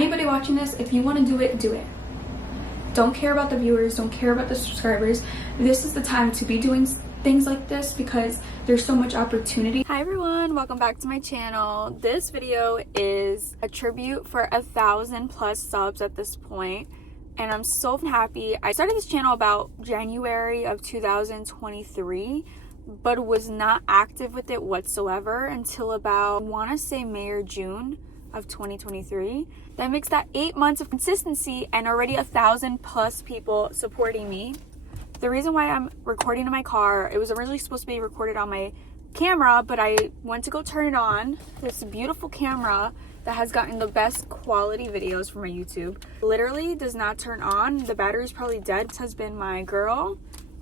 anybody watching this, if you want to do it, do it. Don't care about the viewers, don't care about the subscribers. This is the time to be doing things like this because there's so much opportunity. Hi everyone, welcome back to my channel. This video is a tribute for 1,000+ subs at this point, and I'm so happy. I started this channel about January of 2023, but was not active with it whatsoever until about, I want to say, May or June of 2023. That makes that 8 months of consistency and already 1,000+ people supporting me. The reason why I'm recording in my car, it was originally supposed to be recorded on my camera, but I went to go turn it on. This beautiful camera that has gotten the best quality videos for my YouTube literally does not turn on. The battery's probably dead. This has been my girl.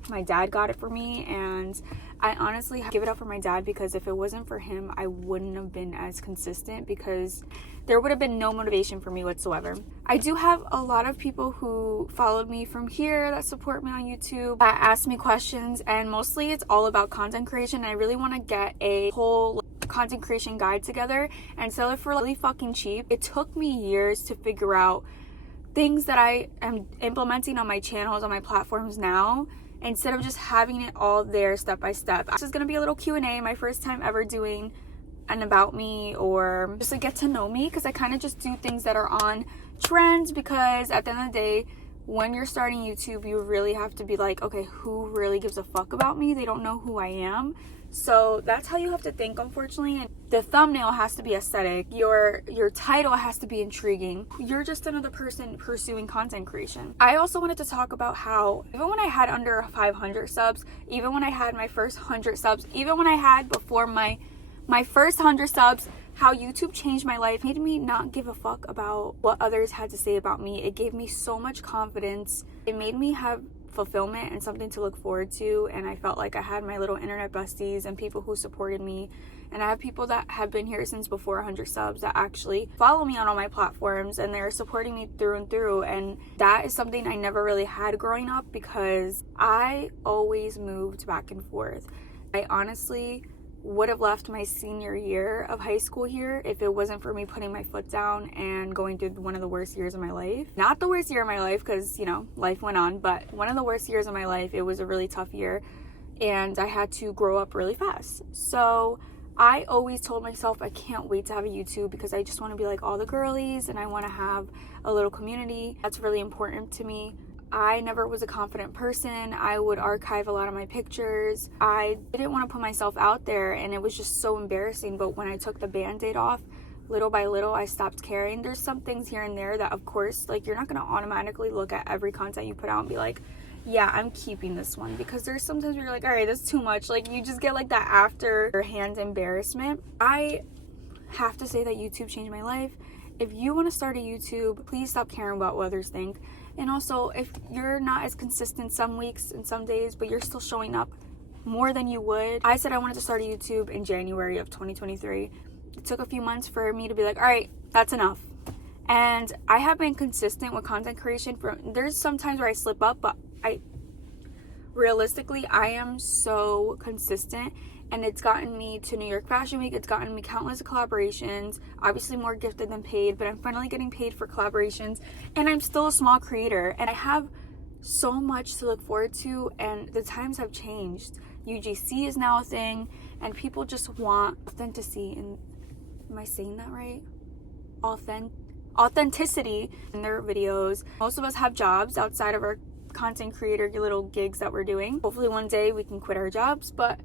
My dad got it for me, and I honestly give it up for my dad because if it wasn't for him, I wouldn't have been as consistent because there would have been no motivation for me whatsoever. I do have a lot of people who followed me from here that support me on YouTube, that ask me questions, and mostly it's all about content creation. I really want to get a whole content creation guide together and sell it for really fucking cheap. It took me years to figure out things that I am implementing on my channels, on my platforms now, instead of just having it all there step by step. This is going to be a little Q&A, my first time ever doing an about me or just a get to know me, because I kind of just do things that are on trends, because at the end of the day, when you're starting YouTube, you really have to be like, okay, who really gives a fuck about me? They don't know who I am. So that's how you have to think, unfortunately. And the thumbnail has to be aesthetic. Your title has to be intriguing. You're just another person pursuing content creation. I also wanted to talk about how even when I had under 500 subs, even when I had my first 100 subs, even when I had before my first 100 subs, how YouTube changed my life, made me not give a fuck about what others had to say about me. It gave me so much confidence. It made me have fulfillment and something to look forward to, and I felt like I had my little internet besties and people who supported me, and I have people that have been here since before 100 subs that actually follow me on all my platforms, and they're supporting me through and through. And that is something I never really had growing up because I always moved back and forth. I honestly would have left my senior year of high school here if it wasn't for me putting my foot down and going through one of the worst years of my life. Not the worst year of my life because, you know, life went on, but one of the worst years of my life. It was a really tough year and I had to grow up really fast. So I always told myself I can't wait to have a YouTube because I just want to be like all the girlies and I want to have a little community. That's really important to me. I never was a confident person. I would archive a lot of my pictures. I didn't want to put myself out there and it was just so embarrassing. But when I took the band-aid off, little by little, I stopped caring. There's some things here and there that, of course, like, you're not going to automatically look at every content you put out and be like, yeah, I'm keeping this one, because there's sometimes where you're like, all right, that's too much. Like, you just get like that after-hand embarrassment. I have to say that YouTube changed my life. If you want to start a YouTube, please stop caring about what others think. And also, if you're not as consistent some weeks and some days, but you're still showing up more than you would. I said I wanted to start a YouTube in January of 2023. It took a few months for me to be like, all right, that's enough. And I have been consistent with content creation. There's some times where I slip up, but realistically, I am so consistent. And it's gotten me to New York Fashion Week. It's gotten me countless collaborations. Obviously more gifted than paid, but I'm finally getting paid for collaborations. And I'm still a small creator. And I have so much to look forward to. And the times have changed. UGC is now a thing. And people just want authenticity. And am I saying that right? Authenticity in their videos. Most of us have jobs outside of our content creator little gigs that we're doing. Hopefully one day we can quit our jobs. But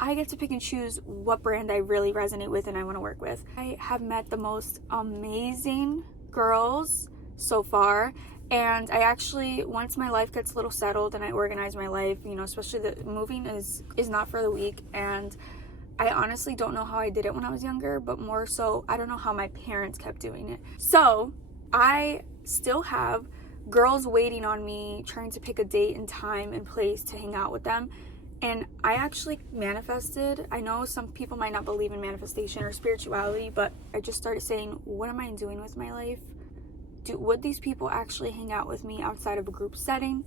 I get to pick and choose what brand I really resonate with and I want to work with. I have met the most amazing girls so far, and I actually, once my life gets a little settled and I organize my life, you know, especially the moving is not for the weak, and I honestly don't know how I did it when I was younger, but more so, I don't know how my parents kept doing it. So I still have girls waiting on me, trying to pick a date and time and place to hang out with them. And I actually manifested. I know some people might not believe in manifestation or spirituality, but I just started saying, what am I doing with my life? Would these people actually hang out with me outside of a group setting?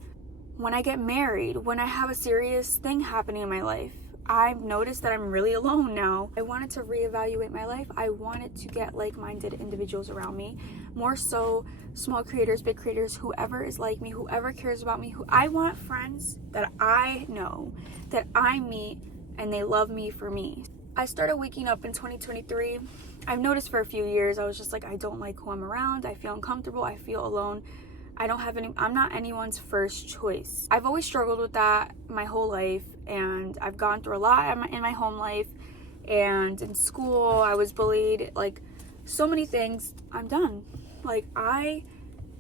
When I get married, when I have a serious thing happening in my life, I've noticed that I'm really alone now. I wanted to reevaluate my life. I wanted to get like-minded individuals around me, more so small creators, big creators, whoever is like me, whoever cares about me. Who I want friends that I know, that I meet, and they love me for me. I started waking up in 2023. I've noticed for a few years I was just like, I don't like who I'm around. I feel uncomfortable. I feel alone. I'm not anyone's first choice. I've always struggled with that my whole life, and I've gone through a lot in my home life, and in school I was bullied, like so many things. I'm done. Like, I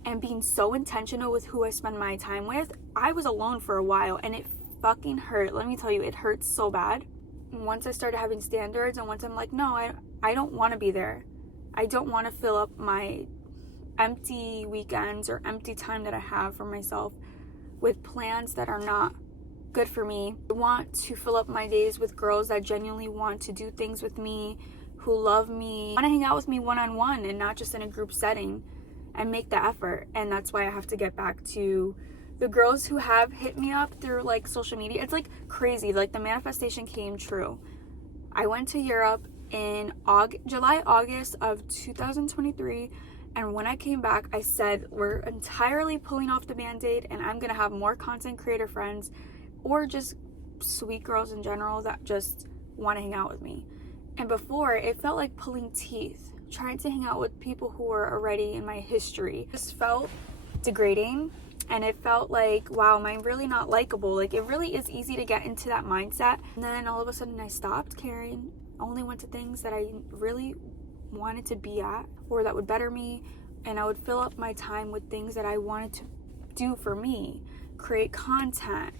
am being so intentional with who I spend my time with. I was alone for a while and it fucking hurt. Let me tell you, it hurts so bad. Once I started having standards, and once I'm like, no, I don't want to be there. I don't want to fill up my empty weekends or empty time that I have for myself with plans that are not good for me. I want to fill up my days with girls that genuinely want to do things with me, who love me, want to hang out with me one-on-one and not just in a group setting, and make the effort. And that's why I have to get back to the girls who have hit me up through like social media. It's like crazy. Like, the manifestation came true. I went to Europe in July, August of 2023. And when I came back, I said, we're entirely pulling off the Band-Aid, and I'm going to have more content creator friends, or just sweet girls in general that just want to hang out with me. And before, it felt like pulling teeth, trying to hang out with people who were already in my history. It just felt degrading, and it felt like, wow, am I really not likable? Like, it really is easy to get into that mindset. And then all of a sudden I stopped caring, only went to things that I really wanted to be at, or that would better me, and I would fill up my time with things that I wanted to do for me, create content,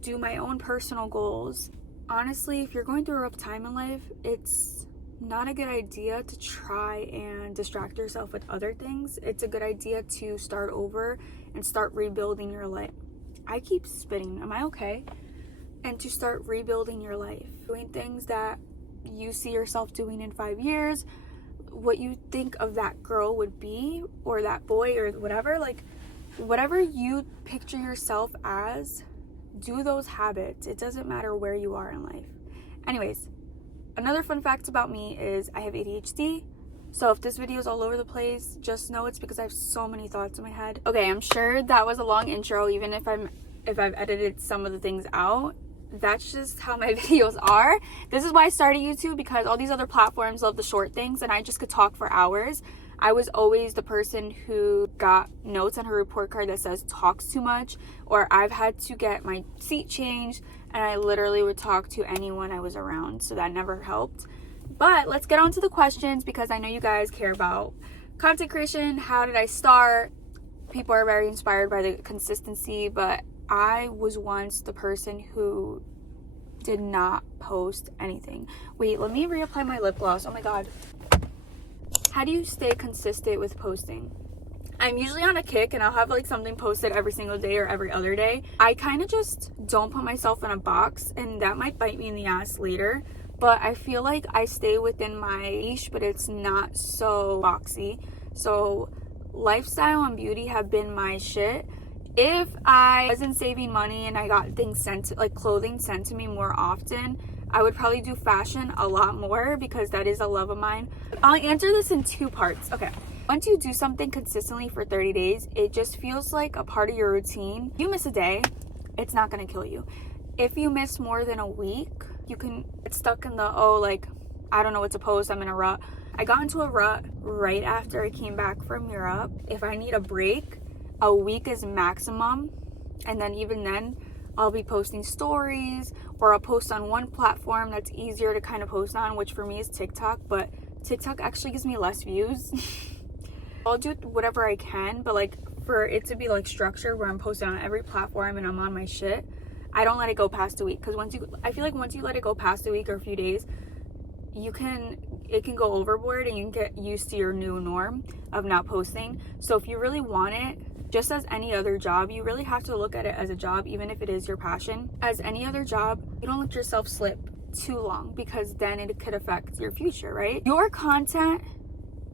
do my own personal goals. Honestly, if you're going through a rough time in life, it's not a good idea to try and distract yourself with other things. It's a good idea to start over and start rebuilding your life. I keep spitting, am I okay? And to start rebuilding your life, doing things that you see yourself doing in 5 years, what you think of that girl would be, or that boy, or whatever. Like, whatever you picture yourself as, do those habits. It doesn't matter where you are in life. Anyways, another fun fact about me is I have ADHD. So if this video is all over the place, just know it's because I have so many thoughts in my head. Okay, I'm sure that was a long intro, even if I've edited some of the things out. That's just how my videos are. This is why I started YouTube, because all these other platforms love the short things, and I just could talk for hours. I was always the person who got notes on her report card that says talks too much, or I've had to get my seat changed, and I literally would talk to anyone I was around, so that never helped. But let's get on to the questions, because I know you guys care about content creation. How did I start? People are very inspired by the consistency, but I was once the person who did not post anything. Wait, let me reapply my lip gloss. Oh my god. How do you stay consistent with posting? I'm usually on a kick, and I'll have like something posted every single day or every other day. I kind of just don't put myself in a box, and that might bite me in the ass later. But I feel like I stay within my niche, but it's not so boxy. So lifestyle and beauty have been my shit. If I wasn't saving money and I got things sent, like clothing sent to me more often, I would probably do fashion a lot more, because that is a love of mine. I'll answer this in 2 parts. Okay. Once you do something consistently for 30 days, it just feels like a part of your routine. If you miss a day, it's not going to kill you. If you miss more than a week, you can get stuck in the, I don't know what to post, I'm in a rut. I got into a rut right after I came back from Europe. If I need a break, a week is maximum, and then even then I'll be posting stories, or I'll post on one platform that's easier to kind of post on, which for me is TikTok, but TikTok actually gives me less views. I'll do whatever I can, but like for it to be like structured where I'm posting on every platform and I'm on my shit, I don't let it go past a week, because I feel like once you let it go past a week or a few days, it can go overboard, and you can get used to your new norm of not posting. So if you really want it, just as any other job, you really have to look at it as a job, even if it is your passion. As any other job, you don't let yourself slip too long, because then it could affect your future, right? Your content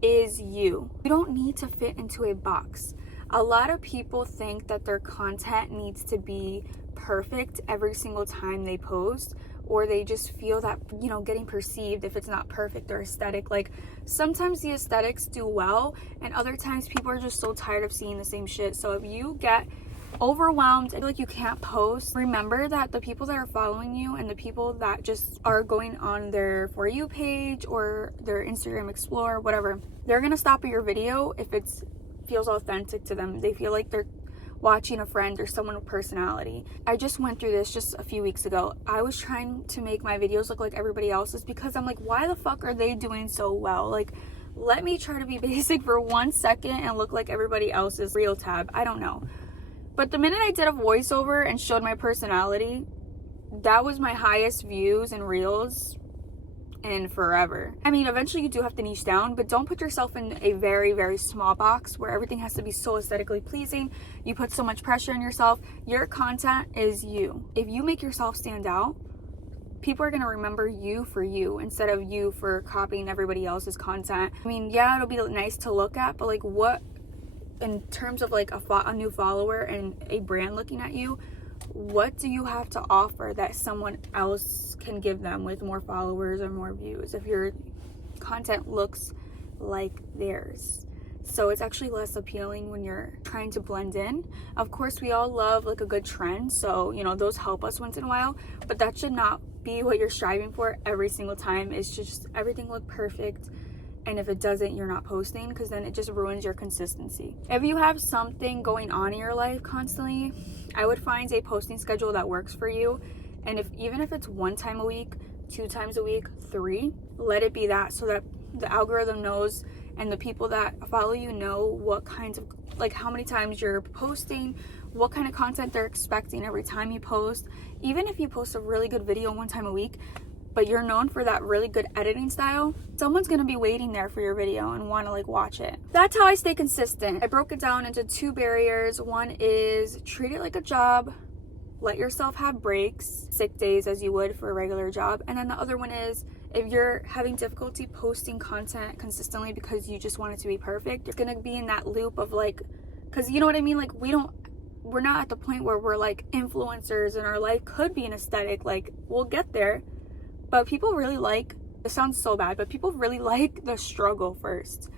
is you. You don't need to fit into a box. A lot of people think that their content needs to be perfect every single time they post, or they just feel that, you know, getting perceived if it's not perfect or aesthetic. Like, sometimes the aesthetics do well, and other times people are just so tired of seeing the same shit. So if you get overwhelmed and like you can't post, remember that the people that are following you and the people that just are going on their For You page or their Instagram Explorer, whatever, they're gonna stop at your video if it feels authentic to them. They feel like they're watching a friend or someone with personality. I just went through this just a few weeks ago. I was trying to make my videos look like everybody else's because I'm like, why the fuck are they doing so well? Like, let me try to be basic for 1 second and look like everybody else's real tab. I don't know. But the minute I did a voiceover and showed my personality, that was my highest views in Reels in forever. I mean, eventually you do have to niche down, but don't put yourself in a very, very small box where everything has to be so aesthetically pleasing. You put so much pressure on yourself. Your content is you. If you make yourself stand out, people are going to remember you for you instead of you for copying everybody else's content. I mean, yeah, it'll be nice to look at, but like, what, in terms of like a new follower and a brand looking at you, what do you have to offer that someone else can give them with more followers or more views if your content looks like theirs? So it's actually less appealing when you're trying to blend in. Of course, we all love like a good trend, so you know, those help us once in a while, but that should not be what you're striving for every single time. It's just everything look perfect, and if it doesn't, you're not posting, because then it just ruins your consistency. If you have something going on in your life constantly, I would find a posting schedule that works for you. And even if it's 1 time a week, 2 times a week, 3, let it be that, so that the algorithm knows and the people that follow you know what kinds of, like, how many times you're posting, what kind of content they're expecting every time you post. Even if you post a really good video 1 time a week, but you're known for that really good editing style, someone's gonna be waiting there for your video and wanna like watch it. That's how I stay consistent. I broke it down into 2 barriers. One is treat it like a job. Let yourself have breaks, sick days as you would for a regular job. And then the other one is, if you're having difficulty posting content consistently because you just want it to be perfect, you're gonna be in that loop of like, cause you know what I mean? Like, we're not at the point where we're like influencers and our life could be an aesthetic. Like, we'll get there. But people really like, it sounds so bad, but people really like the struggle first.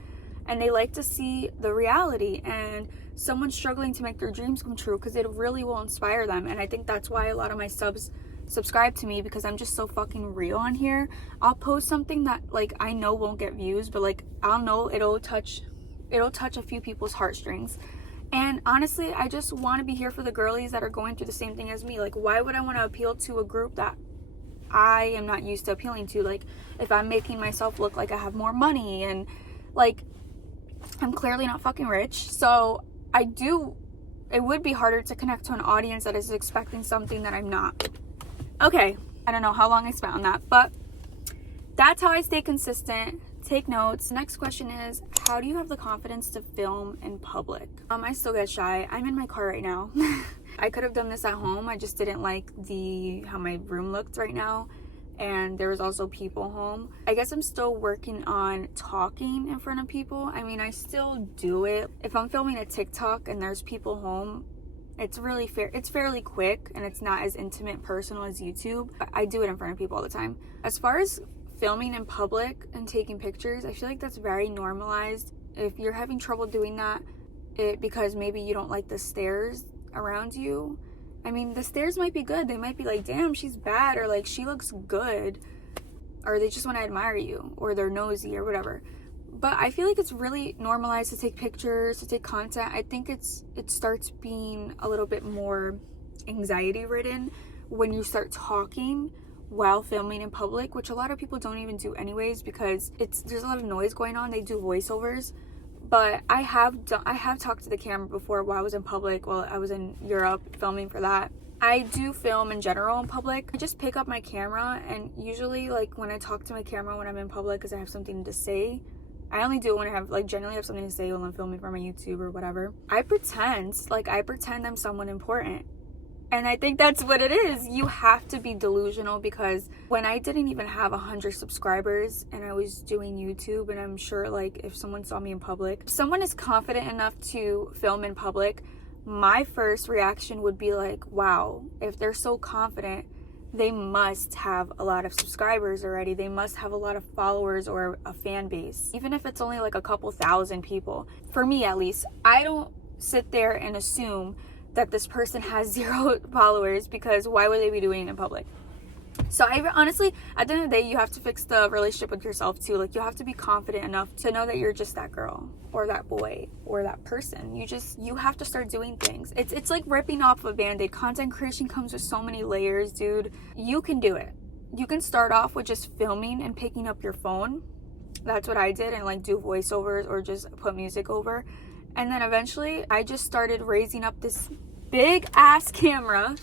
And they like to see the reality and someone struggling to make their dreams come true, because it really will inspire them. And I think that's why a lot of my subs subscribe to me, because I'm just so fucking real on here. I'll post something that like I know won't get views, but like I'll know it'll touch a few people's heartstrings. And honestly, I just want to be here for the girlies that are going through the same thing as me. Like, why would I want to appeal to a group that I am not used to appealing to? Like, if I'm making myself look like I have more money, and like, I'm clearly not fucking rich, so it would be harder to connect to an audience that is expecting something that I'm not. Okay, I don't know how long I spent on that, but that's how I stay consistent. Take notes. Next question is, how do you have the confidence to film in public? I still get shy. I'm in my car right now. I could have done this at home. I just didn't like how my room looked right now, and there was also people home. I guess I'm still working on talking in front of people. I mean, I still do it. If I'm filming a TikTok and there's people home, it's fairly quick, and it's not as intimate and personal as YouTube. I do it in front of people all the time. As far as filming in public and taking pictures, I feel like that's very normalized. If you're having trouble doing that, because maybe you don't like the stares around you, I mean, the stares might be good. They might be like, damn, she's bad, or like, she looks good, or they just want to admire you, or they're nosy or whatever. But I feel like it's really normalized to take pictures, to take content. I think it starts being a little bit more anxiety ridden when you start talking while filming in public, which a lot of people don't even do anyways, because there's a lot of noise going on. They do voiceovers. But I have talked to the camera before while I was in public, while I was in Europe filming for that. I do film in general in public. I just pick up my camera, and usually, like, when I talk to my camera when I'm in public because I have something to say, I only do it when I have, like, generally have something to say when I'm filming for my YouTube or whatever. I pretend I'm someone important. And I think that's what it is. You have to be delusional, because when I didn't even have 100 subscribers and I was doing YouTube, and I'm sure like if someone saw me in public, if someone is confident enough to film in public, my first reaction would be like, wow, if they're so confident, they must have a lot of subscribers already. They must have a lot of followers or a fan base, even if it's only like a couple thousand people. For me, at least, I don't sit there and assume that this person has 0 followers, because why would they be doing it in public? So I honestly, at the end of the day, you have to fix the relationship with yourself too. Like, you have to be confident enough to know that you're just that girl or that boy or that person. You have to start doing things. It's like ripping off a band-aid. Content creation comes with so many layers, dude. You can do it. You can start off with just filming and picking up your phone. That's what I did, and like do voiceovers or just put music over. And then eventually I just started raising up this big ass camera.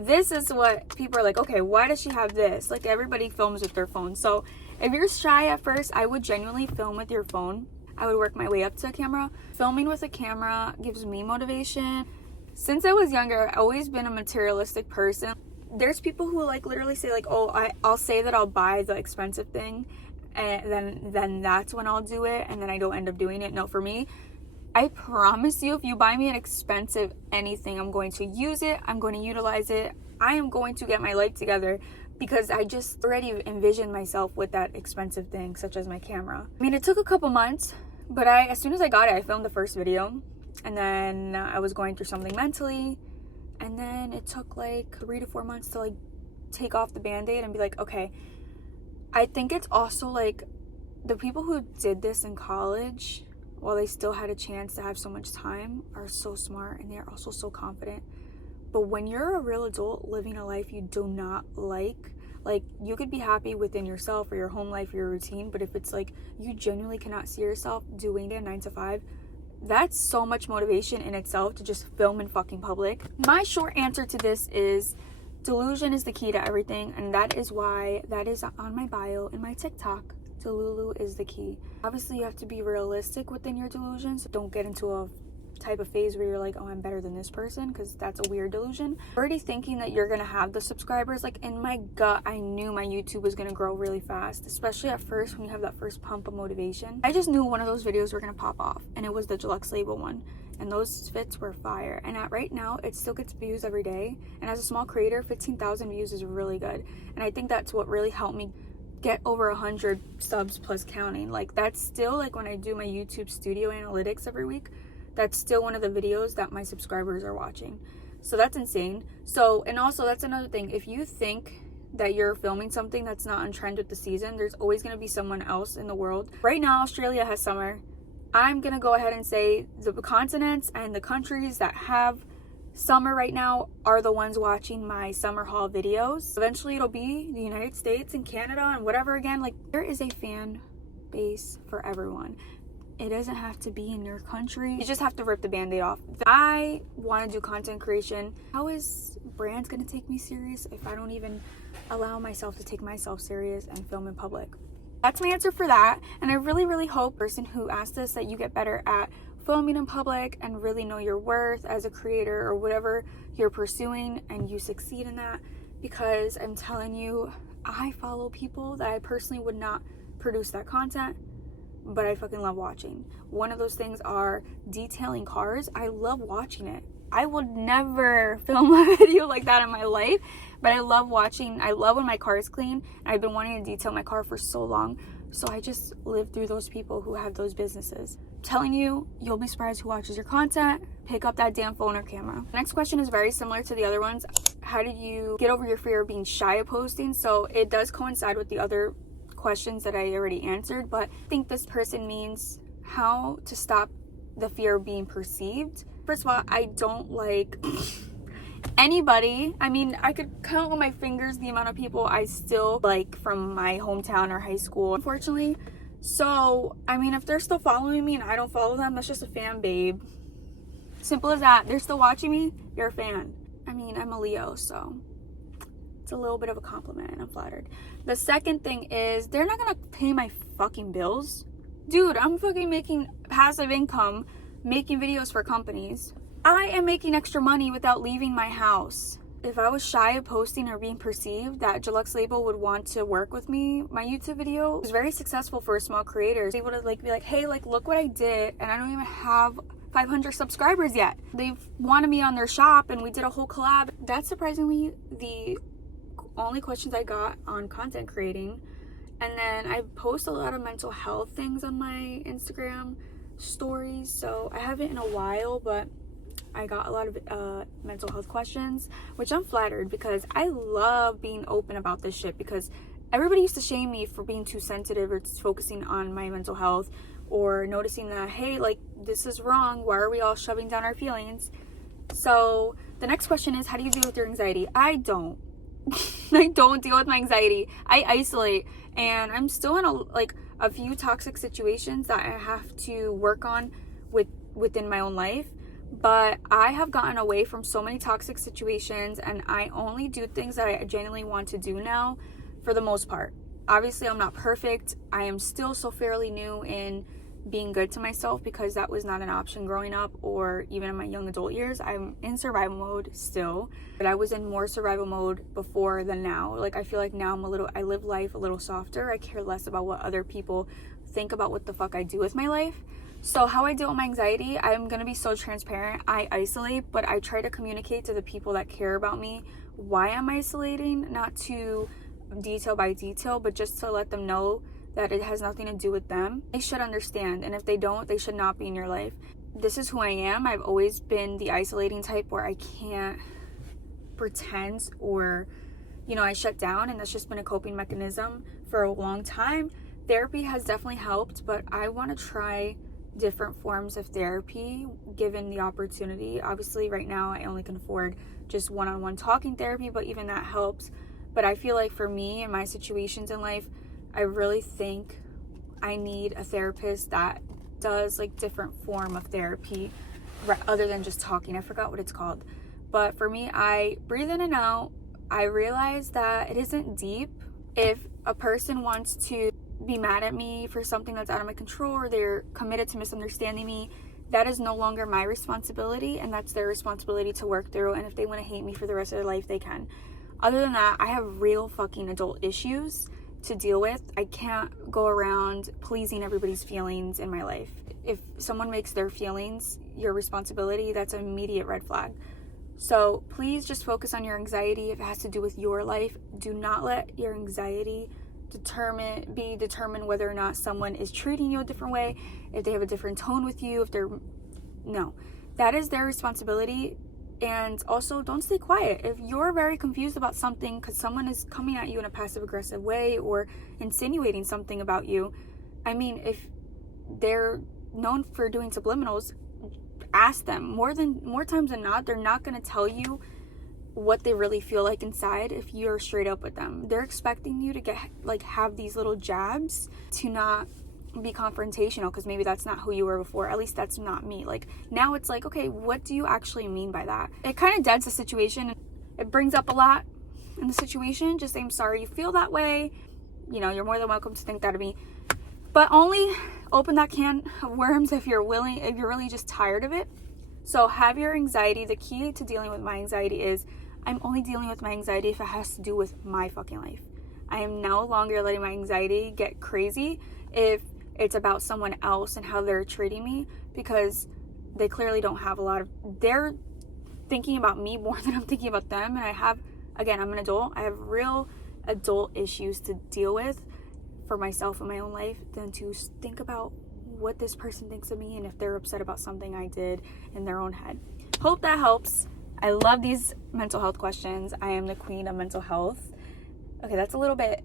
This is what people are like, okay, why does she have this? Like, everybody films with their phone. So if you're shy at first, I would genuinely film with your phone. I would work my way up to a camera. Filming with a camera gives me motivation. Since I was younger, I've always been a materialistic person. There's people who like literally say like, oh, I'll say that I'll buy the expensive thing, and then that's when I'll do it, and then I don't end up doing it. No, for me, I promise you, if you buy me an expensive anything, I'm going to use it. I'm going to utilize it. I am going to get my life together, because I just already envisioned myself with that expensive thing, such as my camera. I mean, it took a couple months, but as soon as I got it, I filmed the first video, and then I was going through something mentally, and then it took like 3 to 4 months to like take off the band-aid and be like, okay. I think it's also like the people who did this in college, while they still had a chance to have so much time, are so smart, and they're also so confident. But when you're a real adult living a life you do not like, you could be happy within yourself or your home life or your routine, but if it's like you genuinely cannot see yourself doing it 9 to 5, that's so much motivation in itself to just film in fucking public. My short answer to this is delusion is the key to everything, and that is why that is on my bio in my TikTok. Delulu is the key. Obviously, you have to be realistic within your delusions. Don't get into a type of phase where you're like, oh, I'm better than this person, because that's a weird delusion. Already thinking that you're gonna have the subscribers, like in my gut, I knew my YouTube was gonna grow really fast, especially at first when you have that first pump of motivation. I just knew one of those videos were gonna pop off, and it was the Deluxe Label one. And those fits were fire. And right now, it still gets views every day. And as a small creator, 15,000 views is really good. And I think that's what really helped me get over 100 subs plus counting. Like, that's still, like, when I do my YouTube studio analytics every week, that's still one of the videos that my subscribers are watching. So that's insane. So, and also that's another thing. If you think that you're filming something that's not on trend with the season, there's always going to be someone else in the world. Right now, Australia has summer. I'm going to go ahead and say the continents and the countries that have summer right now are the ones watching my summer haul videos. Eventually it'll be the United States and Canada and whatever again. Like, there is a fan base for everyone. It doesn't have to be in your country. You just have to rip the band-aid off. I want to do content creation. How is brands going to take me serious if I don't even allow myself to take myself serious and film in public? That's my answer for that. And I really, really hope, person who asked this, that you get better at filming in public and really know your worth as a creator or whatever you're pursuing, and you succeed in that, because I'm telling you, I follow people that I personally would not produce that content, but I fucking love watching. One of those things are detailing cars. I love watching it. I would never film a video like that in my life, but I love watching. I love when my car is clean. I've been wanting to detail my car for so long, so I just live through those people who have those businesses. I'm telling you, you'll be surprised who watches your content. Pick up that damn phone or camera. The next question is very similar to the other ones. How did you get over your fear of being shy of posting? So it does coincide with the other questions that I already answered, but I think this person means how to stop the fear of being perceived. First of all, I don't like anybody. I mean, I could count on my fingers the amount of people I still like from my hometown or high school, unfortunately. So, I mean, if they're still following me and I don't follow them, that's just a fan, babe. Simple as that. They're still watching me, you're a fan. I mean, I'm a Leo, so it's a little bit of a compliment, and I'm flattered. The second thing is, they're not gonna pay my fucking bills. Dude, I'm fucking making passive income making videos for companies. I am making extra money without leaving my house. If I was shy of posting or being perceived that Deluxe Label would want to work with me, my YouTube video was very successful for a small creator. Able to like be like, hey, like, look what I did, and I don't even have 500 subscribers yet. They've wanted me on their shop and we did a whole collab. That's surprisingly the only questions I got on content creating. And then I post a lot of mental health things on my Instagram stories, so I haven't in a while, but I got a lot of mental health questions, which I'm flattered because I love being open about this shit, because everybody used to shame me for being too sensitive or focusing on my mental health, or noticing that, hey, like, this is wrong, why are we all shoving down our feelings? So the next question is, how do you deal with your anxiety? I don't I don't deal with my anxiety. I isolate, and I'm still in a few toxic situations that I have to work on within my own life. But I have gotten away from so many toxic situations, and I only do things that I genuinely want to do now, for the most part. Obviously, I'm not perfect. I am still so fairly new in being good to myself, because that was not an option growing up or even in my young adult years. I'm in survival mode still, but I was in more survival mode before than now. Like, I feel like now I live life a little softer. I care less about what other people think about what the fuck I do with my life. So how I deal with my anxiety, I'm gonna be so transparent. I isolate, but I try to communicate to the people that care about me why I'm isolating, not to detail by detail, but just to let them know that it has nothing to do with them. They should understand, and if they don't, they should not be in your life. This is who I am. I've always been the isolating type, where I can't pretend, or, I shut down, and that's just been a coping mechanism for a long time. Therapy has definitely helped, but I want to try different forms of therapy given the opportunity. Obviously, right now I only can afford just one-on-one talking therapy, but even that helps. But I feel like for me and my situations in life, I really think I need a therapist that does like different form of therapy other than just talking. I forgot what it's called. But for me, I breathe in and out. I realize that it isn't deep. If a person wants to be mad at me for something that's out of my control, or they're committed to misunderstanding me, that is no longer my responsibility, and that's their responsibility to work through. And if they want to hate me for the rest of their life, they can. Other than that, I have real fucking adult issues to deal with. I can't go around pleasing everybody's feelings in my life. If someone makes their feelings your responsibility, that's an immediate red flag. So please just focus on your anxiety. If it has to do with your life, do not let your anxiety be determined whether or not someone is treating you a different way, if they have a different tone with you, no, that is their responsibility. And also, don't stay quiet. If you're very confused about something because someone is coming at you in a passive aggressive way or insinuating something about you, I mean, if they're known for doing subliminals, ask them. More times than not, they're not going to tell you what they really feel like inside if you're straight up with them. They're expecting you to have these little jabs to not be confrontational, because maybe that's not who you were before. At least that's not me. Like, now it's like, okay, what do you actually mean by that? It kind of deads the situation. It brings up a lot in the situation. Just say, I'm sorry you feel that way. You're more than welcome to think that of me, but only open that can of worms if you're really just tired of it. So have your anxiety. The key to dealing with my anxiety is I'm only dealing with my anxiety if it has to do with my fucking life. I am no longer letting my anxiety get crazy if it's about someone else and how they're treating me, because they clearly don't have they're thinking about me more than I'm thinking about them. And I'm an adult. I have real adult issues to deal with for myself in my own life than to think about what this person thinks of me and if they're upset about something I did in their own head. Hope that helps. I love these mental health questions. I am the queen of mental health. Okay, that's a little bit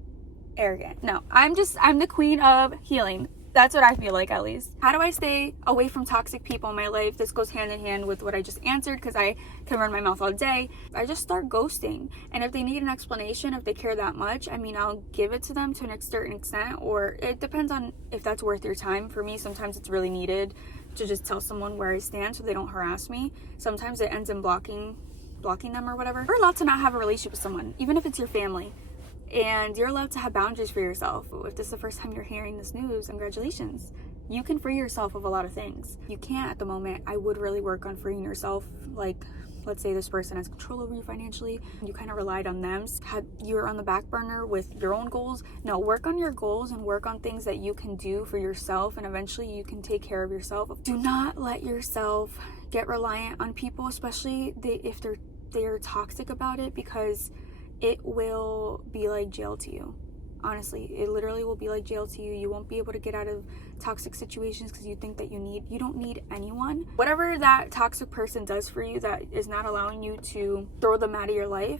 arrogant. No, I'm the queen of healing. That's what I feel like, at least. How do I stay away from toxic people in my life? This goes hand in hand with what I just answered, because I can run my mouth all day. I just start ghosting. And if they need an explanation, if they care that much, I'll give it to them to a certain extent, or it depends on if that's worth your time. For me, sometimes it's really needed to just tell someone where I stand so they don't harass me. Sometimes it ends in blocking them or whatever. You're allowed to not have a relationship with someone, even if it's your family. And you're allowed to have boundaries for yourself. If this is the first time you're hearing this news, congratulations. You can free yourself of a lot of things. You can't at the moment. I would really work on freeing yourself. Like, let's say this person has control over you financially, you kind of relied on them, you're on the back burner with your own goals. No, work on your goals and work on things that you can do for yourself, and eventually you can take care of yourself. Do not let yourself get reliant on people, especially if they're toxic about it, because it will be like jail to you. Honestly, it literally will be like jail to you. You won't be able to get out of toxic situations because you think that you don't need anyone. Whatever that toxic person does for you that is not allowing you to throw them out of your life,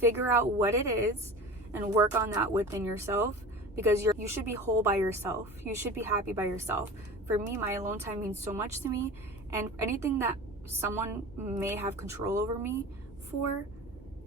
figure out what it is and work on that within yourself, because you should be whole by yourself. You should be happy by yourself. For me, my alone time means so much to me, and anything that someone may have control over me for,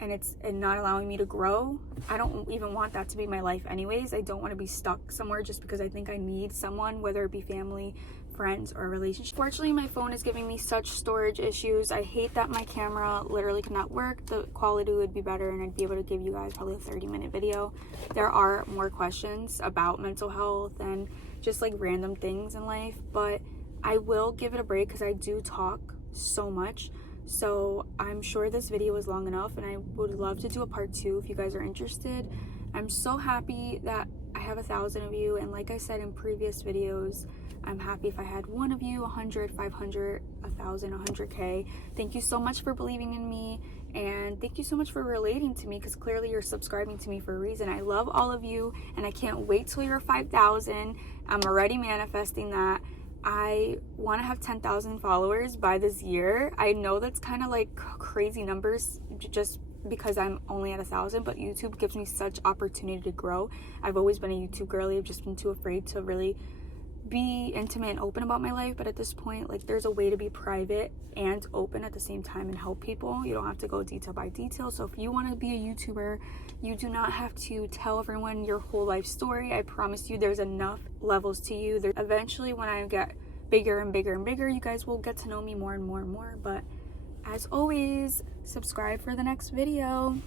and not allowing me to grow, I don't even want that to be my life anyways. I don't want to be stuck somewhere just because I think I need someone, whether it be family, friends, or a relationship. Fortunately, my phone is giving me such storage issues. I hate that my camera literally cannot work. The quality would be better and I'd be able to give you guys probably a 30-minute video. There are more questions about mental health and just like random things in life, but I will give it a break because I do talk so much. So I'm sure this video is long enough, and I would love to do a part 2 if you guys are interested. I'm so happy that I have 1,000 of you, and like I said in previous videos, I'm happy if I had 1 of you, 100, 500, 1,000, 100K. Thank you so much for believing in me, and thank you so much for relating to me, because clearly you're subscribing to me for a reason. I love all of you, and I can't wait till you're 5,000. I'm already manifesting that. I want to have 10,000 followers by this year. I know that's kind of like crazy numbers just because I'm only at 1,000, but YouTube gives me such opportunity to grow. I've always been a YouTube girly. I've just been too afraid to really be intimate and open about my life, but at this point, like, there's a way to be private and open at the same time and help people. You don't have to go detail by detail. So if you want to be a YouTuber, you do not have to tell everyone your whole life story. I promise you there's enough levels to you. Eventually, when I get bigger and bigger and bigger, you guys will get to know me more and more and more. But as always, subscribe for the next video.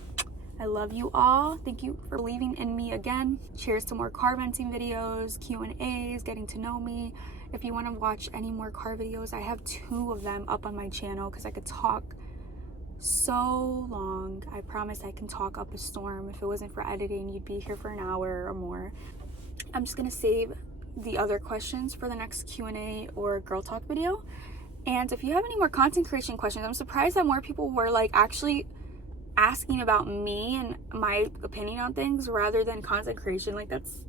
I love you all. Thank you for believing in me again. Cheers to more car venting videos, Q&As, getting to know me. If you want to watch any more car videos, I have 2 of them up on my channel because I could talk so long. I promise I can talk up a storm. If it wasn't for editing, you'd be here for an hour or more. I'm just gonna save the other questions for the next Q&A or girl talk video. And if you have any more content creation questions, I'm surprised that more people were like actually asking about me and my opinion on things rather than content creation. Like that's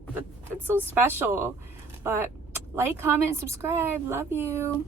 so special. But like, comment, subscribe. Love you.